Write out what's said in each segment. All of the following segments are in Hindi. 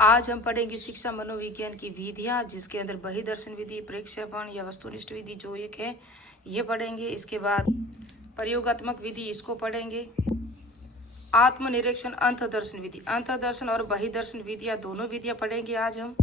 आज हम पढ़ेंगे शिक्षा मनोविज्ञान की विधियाँ, जिसके अंदर बहिर्दर्शन विधि, प्रेक्षेपण या वस्तुनिष्ठ विधि जो एक है ये पढ़ेंगे। इसके बाद प्रयोगात्मक विधि इसको पढ़ेंगे। आत्मनिरीक्षण अंतर्दर्शन विधि, अंतर्दर्शन और बहिर्दर्शन विधियाँ दोनों विधियाँ पढ़ेंगे आज हम।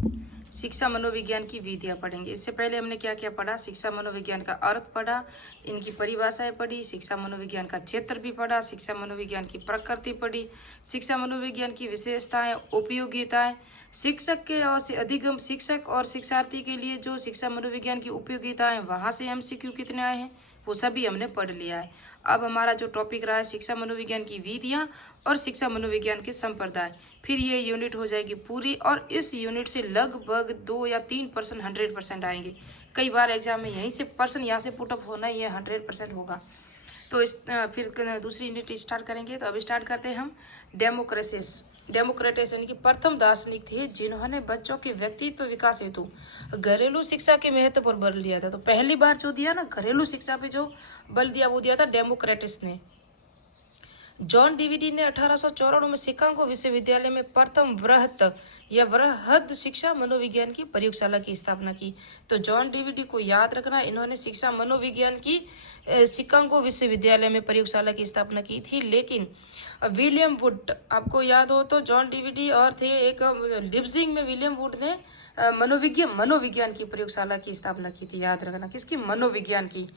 शिक्षा मनोविज्ञान की विधियाँ पढ़ेंगे। इससे पहले हमने क्या क्या पढ़ा? शिक्षा मनोविज्ञान का अर्थ पढ़ा, इनकी परिभाषाएं पढ़ी, शिक्षा मनोविज्ञान का क्षेत्र भी पढ़ा, शिक्षा मनोविज्ञान की प्रकृति पढ़ी, शिक्षा मनोविज्ञान की विशेषताएं, उपयोगिताएं, शिक्षक के और अधिगम, शिक्षक और शिक्षार्थी के लिए जो शिक्षा मनोविज्ञान की उपयोगिताएं वहाँ से MCQ कितने आए हैं वो सभी हमने पढ़ लिया है। अब हमारा जो टॉपिक रहा है शिक्षा मनोविज्ञान की विधियाँ और शिक्षा मनोविज्ञान के संप्रदाय, फिर ये यूनिट हो जाएगी पूरी। और इस यूनिट से लगभग 2 या 3% 100% आएंगे। कई बार एग्जाम में यहीं से पर्सन यहाँ से पुटअप होना ये 100% होगा। तो इस फिर दूसरी यूनिट स्टार्ट करेंगे। तो अब स्टार्ट करते हैं हम। डेमोक्रेटस यानी कि प्रथम दार्शनिक थे जिन्होंने बच्चों के व्यक्तित्व विकास हेतु घरेलू शिक्षा के महत्व पर बल दिया था। तो पहली बार जो दिया ना घरेलू शिक्षा पे जो बल दिया वो दिया था डेमोक्रेटस ने। जॉन डीवीडी ने 1894 में शिकागो विश्वविद्यालय में प्रथम वृहद शिक्षा मनोविज्ञान की प्रयोगशाला की स्थापना की। तो जॉन डीवीडी को याद रखना, इन्होंने शिक्षा मनोविज्ञान की शिकागो विश्वविद्यालय में प्रयोगशाला की स्थापना की थी। लेकिन विलियम वुड, आपको याद हो तो जॉन डीवीडी और थे एक लिप्जिंग में विलियम वुड ने मनोविज्ञान की प्रयोगशाला की स्थापना की थी। याद रखना किसकी? मनोविज्ञान की।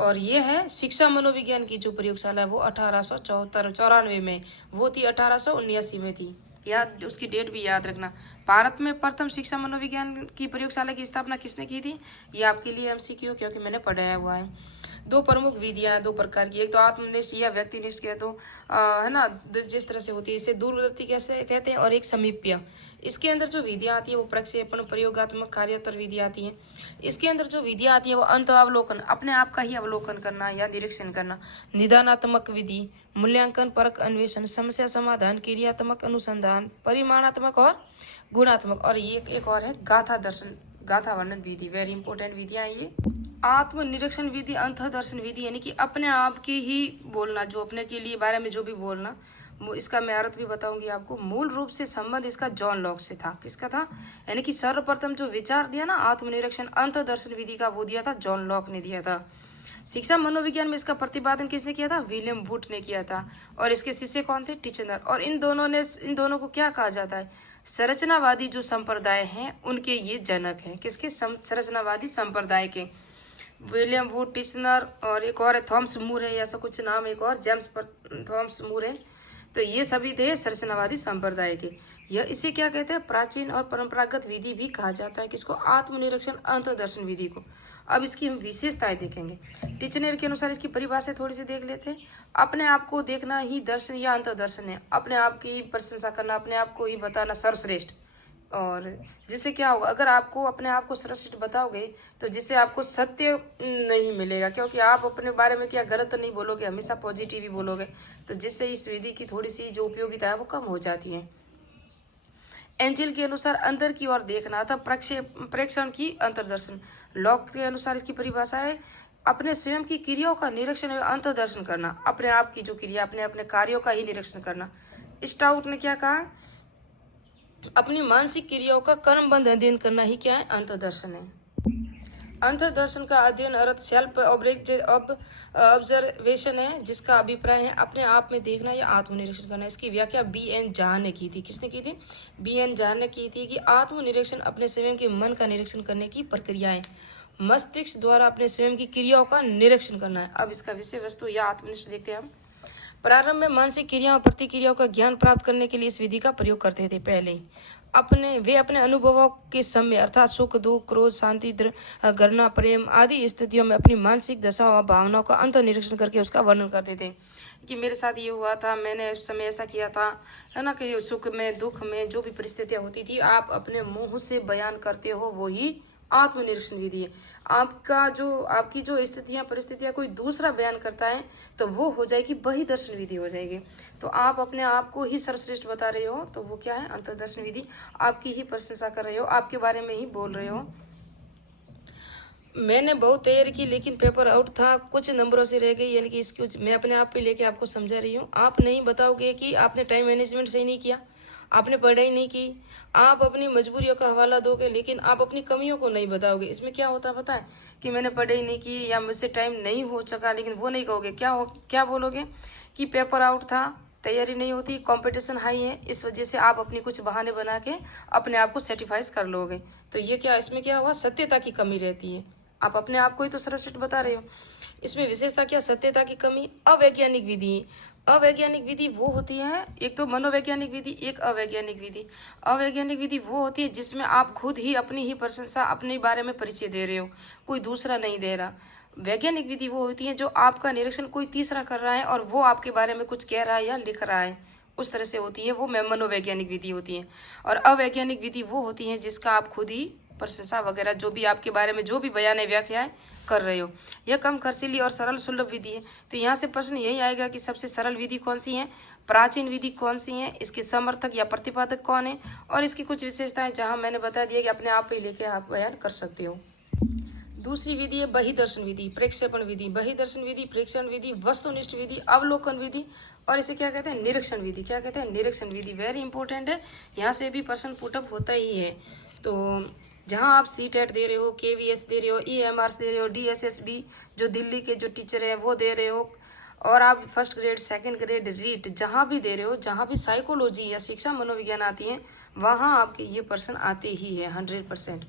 और ये है शिक्षा मनोविज्ञान की जो प्रयोगशाला है वो 1894 में, वो थी 1879 में थी। याद, उसकी डेट भी याद रखना। भारत में प्रथम शिक्षा मनोविज्ञान की प्रयोगशाला की स्थापना किसने की थी? ये आपके लिए MCQ, क्योंकि मैंने पढ़ाया हुआ है। दो प्रमुख विधियां दो प्रकार की, एक तो आत्मनिष्ठ या व्यक्तिनिष्ठ कह दो, है ना, जिस तरह से होती है, इसे दूरवर्ती कैसे कहते हैं, और एक समीप्य। इसके अंदर जो विधियां आती है वो प्रक्षेपण, प्रयोगात्मक, कार्योत्तर विधि आती है। इसके अंदर जो विधियां आती है वो अंत अवलोकन, अपने आप का ही अवलोकन करना या निरीक्षण करना, निदानात्मक विधि, मूल्यांकन, परख, अन्वेषण, समस्या समाधान, क्रियात्मक अनुसंधान, परिमाणात्मक और गुणात्मक, और ये एक और है गाथा दर्शन, गाथा वर्णन विधि। वेरी इंपॉर्टेंट विधियां ये। आत्मनिरीक्षण विधि, अंतर्दर्शन विधि यानी कि अपने आप की ही बोलना, जो अपने के लिए बारे में जो भी बोलना, इसका मैं अर्थ भी बताऊंगी आपको। मूल रूप से संबंध इसका जॉन लॉक से था। किसका था? यानी कि सर्वप्रथम जो विचार दिया ना आत्मनिरीक्षण अंतर्दर्शन विधि का, वो दिया था जॉन लॉक ने दिया था। शिक्षा मनोविज्ञान में इसका प्रतिपादन किसने किया था? विलियम वुड ने किया था। और इसके शिष्य कौन थे? टिचनर। और इन दोनों को क्या कहा जाता है? संरचनावादी जो संप्रदाय हैं उनके ये जनक हैं। किसके? संरचनावादी संप्रदाय के। विलियम वुड, टिचनर, और एक और है थॉमस मूर है, ऐसा कुछ नाम, एक और जेम्स थॉमस मूर है। तो ये सभी थे संरचनावादी संप्रदाय के। यह इसे क्या कहते हैं? प्राचीन और परंपरागत विधि भी कहा जाता है। किसको? आत्मनिरीक्षण अंतर्दर्शन विधि को। अब इसकी हम विशेषताएं देखेंगे। टिचनर के अनुसार इसकी परिभाषा थोड़ी सी देख लेते हैं। अपने आप को देखना ही दर्शन या अंतर्दर्शन है। अपने आप की प्रशंसा करना, अपने आप को ही बताना सर्वश्रेष्ठ। और जिससे क्या होगा, अगर आपको अपने आप को सर्वश्रेष्ठ बताओगे तो जिससे आपको सत्य नहीं मिलेगा, क्योंकि आप अपने बारे में क्या गलत नहीं बोलोगे, हमेशा पॉजिटिव ही बोलोगे। तो जिससे इस विधि की थोड़ी सी जो उपयोगिता है वो कम हो जाती है। एंजिल के अनुसार अंदर की ओर देखना था प्रेक्षण की अंतर्दर्शन। लॉक के अनुसार इसकी परिभाषा है अपने स्वयं की क्रियाओं का निरीक्षण एवं अंतर्दर्शन करना, अपने आप की जो क्रिया, अपने अपने कार्यों का ही निरीक्षण करना। स्टाउट ने क्या कहा? अपनी मानसिक क्रियाओं का कर्मबद्ध अध्ययन करना ही क्या है? अंतर्दर्शन है। अंतर्दर्शन का अध्ययन अर्थ सेल्फ ऑब्जर्वेशन है, जिसका अभिप्राय है अपने आप में देखना या आत्मनिरीक्षण करना। इसकी व्याख्या B.N. झा ने की थी। किसने की थी? B.N. झा ने की थी कि आत्मनिरीक्षण अपने स्वयं के मन का निरीक्षण करने की प्रक्रिया है। मस्तिष्क द्वारा अपने स्वयं की क्रियाओं का निरीक्षण करना है। अब इसका विषय वस्तु या आत्मनिष्ठ देखते हैं हम। प्रारंभ में मानसिक क्रियाओं और प्रतिक्रियाओं का ज्ञान प्राप्त करने के लिए इस विधि का प्रयोग करते थे। पहले वे अपने अनुभवों के समय अर्थात सुख, दुख, क्रोध, शांति, घृणा, प्रेम आदि स्थितियों में अपनी मानसिक दशा और भावनाओं का अंतर्निरीक्षण करके उसका वर्णन करते थे कि मेरे साथ ये हुआ था, मैंने उस समय ऐसा किया था, है ना, कि सुख में दुख में जो भी परिस्थितियाँ होती थी आप अपने मुंह से बयान करते हो, वो ही आत्मनिरीक्षण विधि है। आपकी जो स्थितियां परिस्थितियां कोई दूसरा बयान करता है तो वो हो जाएगी बहिर्दर्शन विधि हो जाएगी। तो आप अपने आप को ही सर्वश्रेष्ठ बता रहे हो तो वो क्या है? अंतर्दर्शन विधि। आपकी ही प्रशंसा कर रहे हो, आपके बारे में ही बोल रहे हो। मैंने बहुत तैयारी की लेकिन पेपर आउट था, कुछ नंबरों से रह गई, यानी कि मैं अपने आप पे लेके आपको समझा रही हूँ। आप नहीं बताओगे कि आपने टाइम मैनेजमेंट सही नहीं किया, आपने पढ़ाई नहीं की, आप अपनी मजबूरियों का हवाला दोगे, लेकिन आप अपनी कमियों को नहीं बताओगे। इसमें क्या होता है पता है, कि मैंने पढ़ाई नहीं की या मुझसे टाइम नहीं हो सका, लेकिन वो नहीं कहोगे। क्या बोलोगे कि पेपर आउट था, तैयारी नहीं होती, कंपटीशन हाई है, इस वजह से आप अपनी कुछ बहाने बना के अपने आप को सेटिफाइज कर लोगे। तो ये क्या, इसमें क्या हुआ, सत्यता की कमी रहती है। आप अपने आप को ही तो सर्वश्रेष्ठ बता रहे हो। इसमें विशेषता क्या, सत्यता की कमी। अवैज्ञानिक विधि, अवैज्ञानिक विधि वो होती है, एक तो मनोवैज्ञानिक विधि, एक अवैज्ञानिक विधि। अवैज्ञानिक विधि वो होती है जिसमें आप खुद ही अपनी ही प्रशंसा, अपने बारे में परिचय दे रहे हो, कोई दूसरा नहीं दे रहा। वैज्ञानिक विधि वो होती है जो आपका निरीक्षण कोई तीसरा कर रहा है और वो आपके बारे में कुछ कह रहा है या लिख रहा है, उस तरह से होती है, वो मनोवैज्ञानिक विधि होती है। और अवैज्ञानिक विधि वो होती है जिसका आप खुद ही प्रशंसा वगैरह, जो भी आपके बारे में जो भी बयान है, व्याख्याएं कर रहे हो। यह कम खर्चीली और सरल सुलभ विधि है। तो यहाँ से प्रश्न यही आएगा कि सबसे सरल विधि कौन सी है, प्राचीन विधि कौन सी है, इसके समर्थक या प्रतिपादक कौन है, और इसकी कुछ विशेषताएं जहाँ मैंने बता दिया कि अपने आप ही लेके आप बयान कर सकते हो। दूसरी विधि है बहिदर्शन विधि, प्रेक्षेपण विधि। बहिदर्शन विधि, प्रेक्षण विधि, वस्तुनिष्ठ विधि, अवलोकन विधि, और इसे क्या कहते हैं, निरीक्षण विधि। क्या कहते हैं, निरीक्षण विधि। वेरी इंपॉर्टेंट है, यहाँ से भी प्रश्न पुटअप होता ही है। तो जहाँ आप सीटेट दे रहे हो, केवीएस दे रहे हो, ईएमआरस दे रहे हो, डीएसएसबी जो दिल्ली के जो टीचर है वो दे रहे हो, और आप first grade, second grade, REET जहाँ भी दे रहे हो, जहाँ भी साइकोलॉजी या शिक्षा मनोविज्ञान आती है, वहाँ आपके ये प्रश्न आते ही है 100%।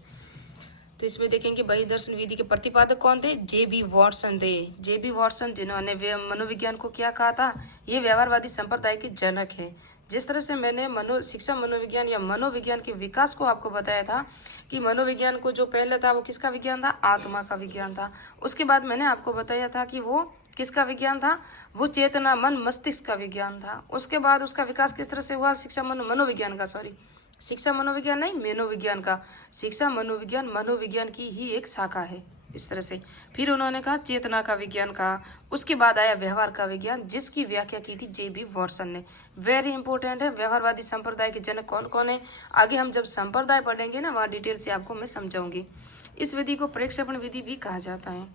तो इसमें देखेंगे बहिदर्शन विधि के प्रतिपादक कौन थे, जे.बी. वॉटसन थे। जे.बी. वॉटसन, जिन्होंने मनोविज्ञान को क्या कहा था, ये व्यवहारवादी संप्रदाय के जनक है। जिस तरह से मैंने शिक्षा मनोविज्ञान या मनोविज्ञान के विकास को आपको बताया था कि मनोविज्ञान को जो पहले था वो किसका विज्ञान था, आत्मा का विज्ञान था। उसके बाद मैंने आपको बताया था कि वो किसका विज्ञान था, वो चेतना, मन, मस्तिष्क का विज्ञान था। उसके बाद उसका विकास किस तरह से हुआ, शिक्षा मनोविज्ञान का, सॉरी, शिक्षा मनोविज्ञान नहीं, मनोविज्ञान का। शिक्षा मनोविज्ञान मनोविज्ञान की ही एक शाखा है, इस तरह से। फिर उन्होंने कहा चेतना का विज्ञान कहा। उसके बाद आया व्यवहार का विज्ञान, जिसकी व्याख्या की थी जे.बी. वॉटसन ने। वेरी इंपॉर्टेंट है, व्यवहारवादी संप्रदाय के जनक कौन कौन है। आगे हम जब संप्रदाय पढ़ेंगे ना, वहाँ डिटेल से आपको मैं समझाऊंगी। इस विधि को प्रेक्षेपण विधि भी कहा जाता है।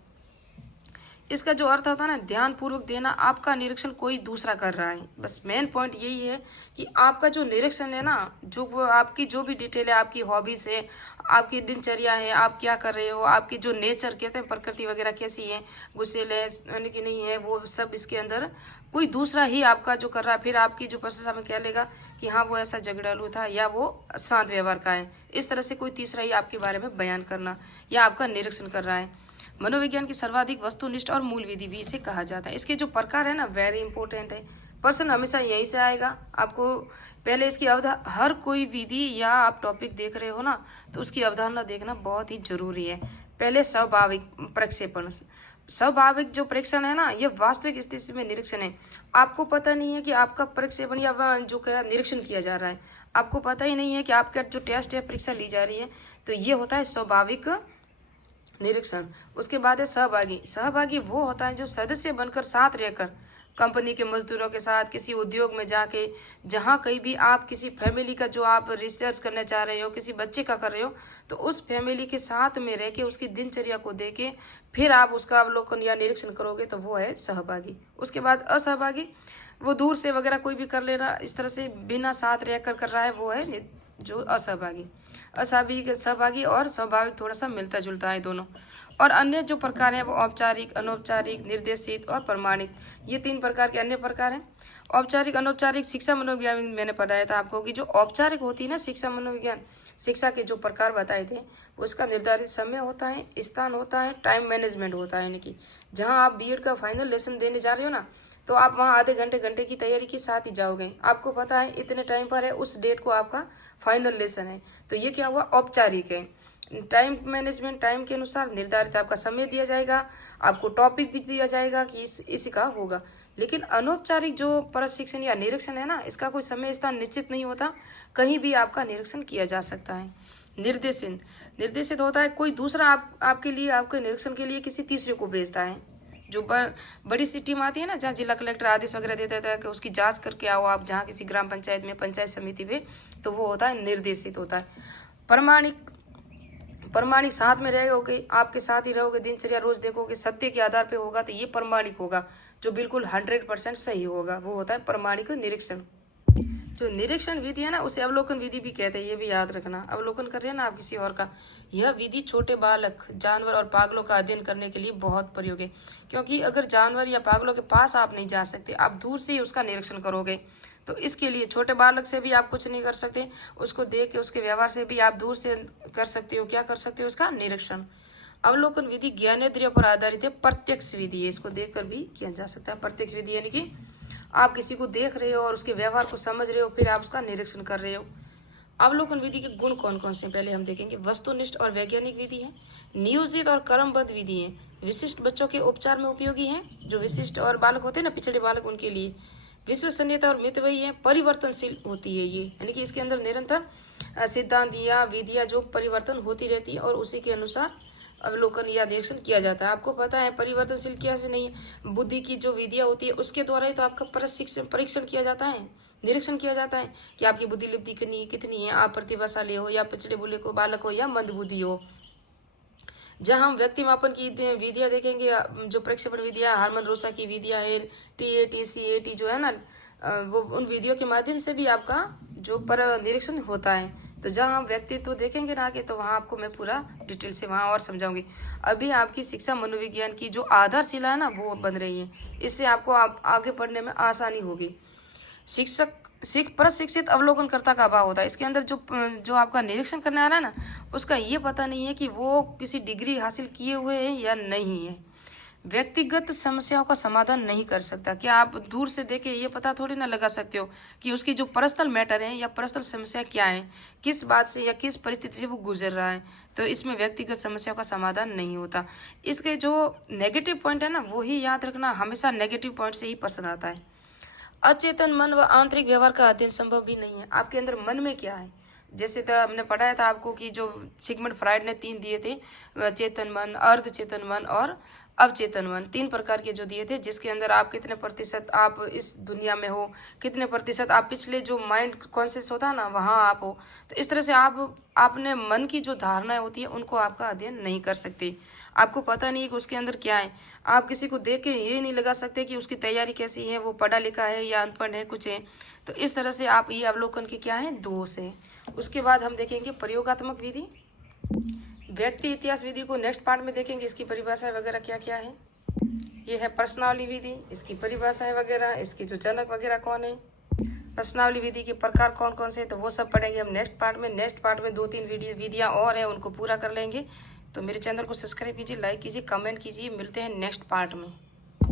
इसका जो अर्थ होता है ना, ध्यान पूर्वक देना, आपका निरीक्षण कोई दूसरा कर रहा है। बस मेन पॉइंट यही है कि आपका जो निरीक्षण है ना, जो वो आपकी जो भी डिटेल है, आपकी हॉबीज है, आपकी दिनचर्या है, आप क्या कर रहे हो, आपकी जो नेचर कहते हैं, प्रकृति वगैरह कैसी है, गुस्सेल है यानी कि नहीं है, वो सब इसके अंदर कोई दूसरा ही आपका जो कर रहा है। फिर आपकी जो प्रशंसा में कह लेगा कि हाँ वो ऐसा झगड़ालू था या वो शांत व्यवहार का है, इस तरह से कोई तीसरा ही आपके बारे में बयान करना या आपका निरीक्षण कर रहा है। मनोविज्ञान की सर्वाधिक वस्तुनिष्ठ और मूल विधि भी इसे कहा जाता है। इसके जो प्रकार है ना, वेरी इंपॉर्टेंट है, प्रश्न हमेशा यहीं से आएगा आपको। पहले इसकी हर कोई विधि या आप टॉपिक देख रहे हो ना, तो उसकी अवधारणा देखना बहुत ही जरूरी है। पहले स्वाभाविक प्रक्षेपण, स्वाभाविक जो प्रेक्षण है ना, ये वास्तविक स्थिति में निरीक्षण है। आपको पता नहीं है कि आपका प्रक्षेपण या जो क्या निरीक्षण किया जा रहा है, आपको पता ही नहीं है कि आपका जो टेस्ट या परीक्षा ली जा रही है, तो ये होता है स्वाभाविक निरीक्षण। उसके बाद है सहभागी। सहभागी वो होता है जो सदस्य बनकर साथ रहकर कंपनी के मजदूरों के साथ किसी उद्योग में जाके, जहाँ कहीं भी आप किसी फैमिली का जो आप रिसर्च करना चाह रहे हो, किसी बच्चे का कर रहे हो, तो उस फैमिली के साथ में रह के उसकी दिनचर्या को देके फिर आप उसका अवलोकन या निरीक्षण करोगे, तो वो है सहभागी। उसके बाद असहभागी, वो दूर से वगैरह कोई भी कर लेना, इस तरह से बिना साथ रहकर कर रहा है, वो है जो असहभागी। सहभागी और स्वाभाविक थोड़ा सा मिलता जुलता है दोनों। और अन्य जो प्रकार हैं वो औपचारिक, अनौपचारिक, निर्देशित और प्रमाणिक, ये 3 प्रकार के अन्य प्रकार हैं। औपचारिक, अनौपचारिक शिक्षा मनोविज्ञान मैंने बताया था आपको कि जो औपचारिक होती है ना शिक्षा मनोविज्ञान, शिक्षा के जो प्रकार बताए थे, उसका निर्धारित समय होता है, स्थान होता है, टाइम मैनेजमेंट होता है। यानी कि जहाँ आप बीएड का फाइनल लेसन देने जा रहे हो ना, तो आप वहाँ आधे घंटे की तैयारी के साथ ही जाओगे। आपको पता है इतने टाइम पर है, उस डेट को आपका फाइनल लेसन है, तो ये क्या हुआ, औपचारिक है। टाइम मैनेजमेंट, टाइम के अनुसार निर्धारित आपका समय दिया जाएगा, आपको टॉपिक भी दिया जाएगा कि इसी का होगा। लेकिन अनौपचारिक जो प्रशिक्षण या निरीक्षण है ना, इसका कोई समय स्थान निश्चित नहीं होता, कहीं भी आपका निरीक्षण किया जा सकता है। निर्देशित, निर्देशित होता है कोई दूसरा आपके लिए, आपके निरीक्षण के लिए किसी तीसरे को भेजता है। जो बड़ी सी टीम आती है ना, जहाँ जिला कलेक्टर आदेश वगैरह देता था कि उसकी जांच करके आओ आप, जहाँ किसी ग्राम पंचायत में, पंचायत समिति में, तो वो होता है निर्देशित होता है। प्रमाणिक, प्रमाणिक साथ में रहोगे, आपके साथ ही रहोगे, दिनचर्या रोज देखोगे, सत्य के आधार पे होगा, तो ये प्रमाणिक होगा, जो बिल्कुल 100% सही होगा, वो होता है प्रमाणिक निरीक्षण। जो निरीक्षण विधि है ना उसे अवलोकन विधि भी कहते हैं, ये भी याद रखना। अवलोकन कर रहे हैं ना आप किसी और का, यह विधि छोटे बालक, जानवर और पागलों का अध्ययन करने के लिए बहुत प्रयोग है। क्योंकि अगर जानवर या पागलों के पास आप नहीं जा सकते, आप दूर से ही उसका निरीक्षण करोगे, तो इसके लिए छोटे बालक से भी आप कुछ नहीं कर सकते, उसको देख के उसके व्यवहार से भी आप दूर से कर सकते हो, क्या कर सकते हो, उसका निरीक्षण। अवलोकन विधि ज्ञानेंद्रियों पर आधारित है, प्रत्यक्ष विधि है, इसको देखकर भी किया जा सकता है। प्रत्यक्ष विधि यानी कि आप किसी को देख रहे हो और उसके व्यवहार को समझ रहे हो, फिर आप उसका निरीक्षण कर रहे हो। अवलोकन विधि के गुण कौन कौन से पहले हम देखेंगे। वस्तुनिष्ठ और वैज्ञानिक विधि है, नियोजित और क्रमबद्ध विधि है, विशिष्ट बच्चों के उपचार में उपयोगी है, जो विशिष्ट और बालक होते हैं ना, पिछड़े बालक, उनके लिए विश्वसनीयता और मितव्ययी है, परिवर्तनशील होती है ये, यानी कि इसके अंदर निरंतर सिद्धांत या विधियां जो परिवर्तन होती रहती है और उसी के अनुसार अवलोकन या निरीक्षण किया जाता है। आपको पता है परिवर्तनशील कैसे नहीं है, बुद्धि की जो विधियां होती है उसके द्वारा ही तो आपका परीक्षण किया जाता है, निरीक्षण किया जाता है कि आपकी बुद्धि लिप्ति कितनी है, आप प्रतिभाशाली हो या पिछड़े बुले को बालक हो या मंद बुद्धि हो। जहाँ हम व्यक्ति मापन की विधियां देखेंगे, जो प्रक्षेपण विधियां, हार्मन रोसा की विधियां है, TAT CAT जो है ना, वो उन विधियों के माध्यम से भी आपका जो पर निरीक्षण होता है। तो जहाँ हम व्यक्तित्व देखेंगे ना आगे, तो वहाँ आपको मैं पूरा डिटेल से वहाँ और समझाऊंगी। अभी आपकी शिक्षा मनोविज्ञान की जो आधारशिला है ना वो बन रही है, इससे आपको आगे पढ़ने में आसानी होगी। प्रशिक्षित अवलोकनकर्ता का अभाव होता है। इसके अंदर जो आपका निरीक्षण करने आ रहा है ना, उसका ये पता नहीं है कि वो किसी डिग्री हासिल किए हुए हैं या नहीं है, व्यक्तिगत समस्याओं का समाधान नहीं कर सकता। क्या आप दूर से देखे ये पता थोड़ी ना लगा सकते हो कि उसकी जो पर्सनल मैटर है या पर्सनल समस्या क्या है, किस बात से या किस परिस्थिति से वो गुजर रहा है। तो इसमें व्यक्तिगत समस्याओं का समाधान नहीं होता। इसके जो नेगेटिव पॉइंट है ना, वो ही याद रखना, हमेशा नेगेटिव पॉइंट से ही प्रश्न आता है। अचेतन मन व आंतरिक व्यवहार का अध्ययन संभव भी नहीं है। आपके अंदर मन में क्या है, जैसे तो हमने पढ़ाया था आपको कि जो सिगमंड फ्राइड ने 3 दिए थे, चेतन मन, अर्ध चेतन मन और अवचेतन मन, 3 प्रकार के जो दिए थे, जिसके अंदर आप कितने प्रतिशत आप इस दुनिया में हो, कितने प्रतिशत आप पिछले जो माइंड कॉन्शियस होता है ना वहाँ आप हो। तो इस तरह से आप अपने मन की जो धारणाएं होती है उनको आपका अध्ययन नहीं कर सकते। आपको पता नहीं है कि उसके अंदर क्या है, आप किसी को देख के ये नहीं लगा सकते कि उसकी तैयारी कैसी है, वो पढ़ा लिखा है या अनपढ़ है, कुछ है। तो इस तरह से आप ये अवलोकन के क्या है, दोष है। उसके बाद हम देखेंगे प्रयोगात्मक विधि, व्यक्ति इतिहास विधि को नेक्स्ट पार्ट में देखेंगे, इसकी परिभाषा वगैरह क्या क्या है। ये है प्रश्नावली विधि, इसकी परिभाषाएं वगैरह, इसके जो जनक वगैरह कौन है, प्रश्नावली विधि के प्रकार कौन कौन से, तो वो सब पढ़ेंगे हम नेक्स्ट पार्ट में। नेक्स्ट पार्ट में 2-3 विधियां और हैं, उनको पूरा कर लेंगे। तो मेरे चैनल को सब्सक्राइब कीजिए, लाइक कीजिए, कमेंट कीजिए। मिलते हैं नेक्स्ट पार्ट में।